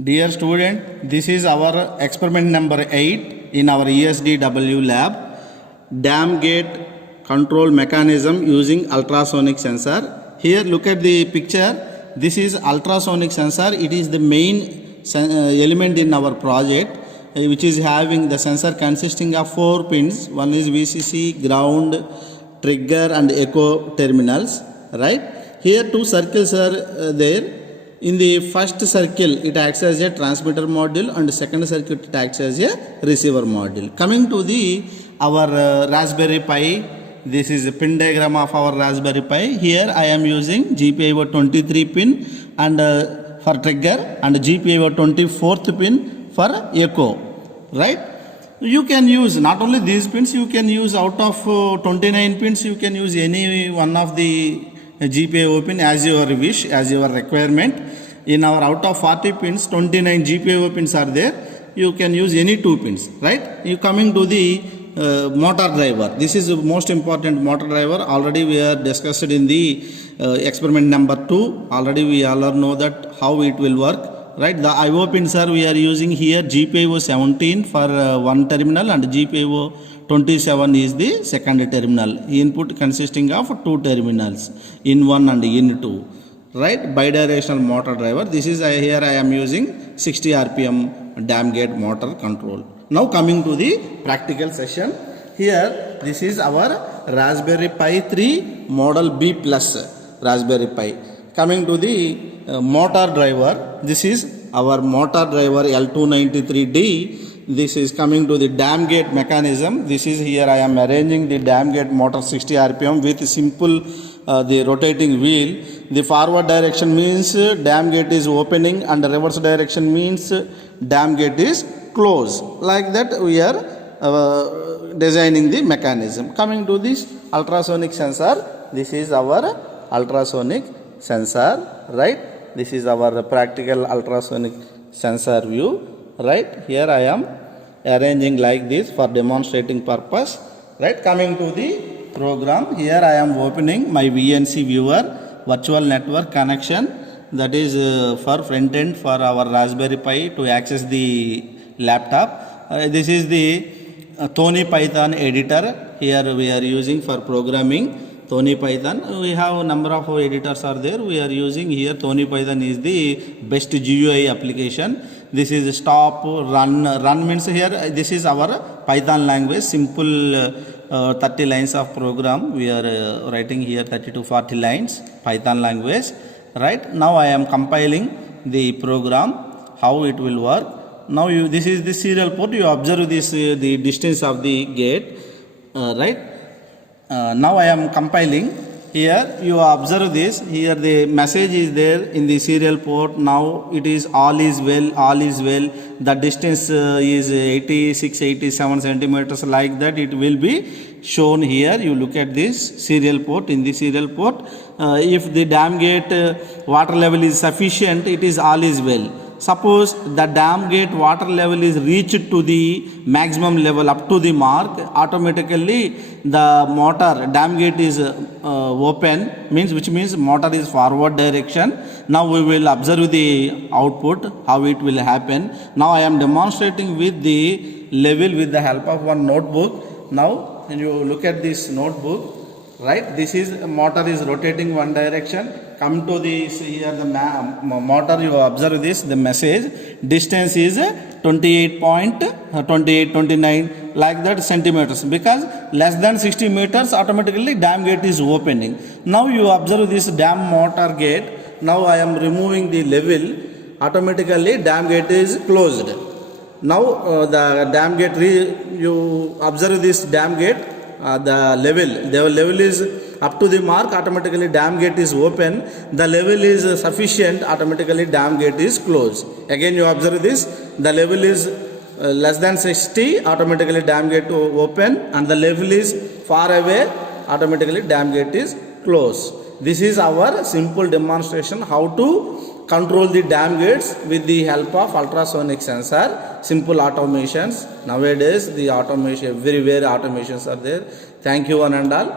Dear student, this is our experiment number 8 in our ESDW lab. Dam gate control mechanism using ultrasonic sensor. Here look at the picture. This is ultrasonic sensor. It is the main element in our project, which is having the sensor consisting of 4 pins. One is VCC, ground, trigger and echo terminals. Right? Here 2 circles are there. In the first circle, it acts as a transmitter module, and second circle it acts as a receiver module. Coming to the our Raspberry Pi, this is a pin diagram of our Raspberry Pi. Here I am using GPIO 23 pin and for trigger, and GPIO 24th pin for echo. Right? You can use not only these pins, you can use out of 29 pins, you can use any one of the GPIO pin as your wish, as your requirement. In our out of 40 pins, 29 GPIO pins are there. You can use any 2 pins, right? You coming to the motor driver. This is the most important motor driver. Already we are discussed in the experiment number 2. Already we all know that how it will work, right? The IO pins are we are using here GPIO 17 for one terminal, and GPIO 27 is the second terminal. Input consisting of 2 terminals, in 1 and in 2. Right, bidirectional motor driver. This is here I am using 60 RPM dam gate motor control. Now coming to the practical session. Here this is our Raspberry Pi 3 model B plus Raspberry Pi. Coming to the motor driver. This is our motor driver L293D. This is coming to the dam gate mechanism. This is here I am arranging the dam gate motor 60 RPM with simple the rotating wheel. The forward direction means dam gate is opening, and the reverse direction means dam gate is closed. Like that we are designing the mechanism. Coming to this ultrasonic sensor. This is our ultrasonic sensor, right? This is our practical ultrasonic sensor view. Right, here I am arranging like this for demonstrating purpose. Right, coming to the program, here I am opening my VNC viewer, virtual network connection, that is for front end for our Raspberry Pi to access the laptop. This is the Thony Python editor. Here we are using for programming Thony Python. We have a number of editors are there. We are using here Thony Python is the best GUI application. This is stop, run. Run means here this is our Python language, simple 30 lines of program. We are writing here 30 to 40 lines, Python language. Right, now I am compiling the program, how it will work. Now this is the serial port. You observe this the distance of the gate. Right. Now I am compiling. Here you observe this. Here the message is there in the serial port. Now it is all is well, all is well. The distance is 86, 87 centimeters, like that it will be shown here. You look at this serial port. In the serial port, if the dam gate water level is sufficient, it is all is well. Suppose the dam gate water level is reached to the maximum level up to the mark, automatically the motor dam gate is open, which means motor is forward direction. Now we will observe the output, how it will happen. Now I am demonstrating with the level with the help of one notebook. Now you look at this notebook. Right, this is motor is rotating one direction. Come to this here the motor, you observe this, the message distance is 28.29 like that centimeters, because less than 60 meters automatically dam gate is opening. Now you observe this dam motor gate. Now I am removing the level, automatically dam gate is closed. Now the dam gate you observe this dam gate. The level is up to the mark, automatically dam gate is open. The level is sufficient, automatically dam gate is closed. Again you observe this, the level is less than 60, automatically dam gate open, and the level is far away, automatically dam gate is closed. This is our simple demonstration how to control the dam gates with the help of ultrasonic sensor. Simple automations. Nowadays the automation, everywhere automations are there. Thank you one and all.